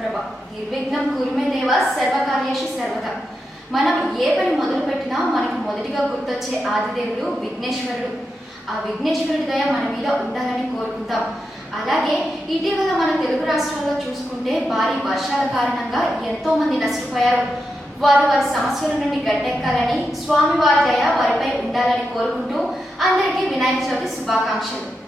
శుభప్రభ. నిర్విఘ్నం కురుమే దేవ సర్వకార్యేషు సర్వదా. మనం ఏ పని మొదలు పెట్టినా మనకి మొదటిగా గుర్తొచ్చే ఆదిదేవుడు విఘ్నేశ్వరుడు. ఆ విఘ్నేశ్వరుడి దయ మన మీద ఉండాలని కోరుకుందాం. అలాగే ఇటీవల మన తెలుగు రాష్ట్రాల్లో చూసుకుంటే భారీ వర్షాల కారణంగా ఎంతో మంది నష్టపోయారు. వారి సమస్యల నుండి గట్టెక్కాలని, స్వామివారి దయ వారిపై ఉండాలని కోరుకుంటూ అందరికీ వినాయక చవితి శుభాకాంక్షలు.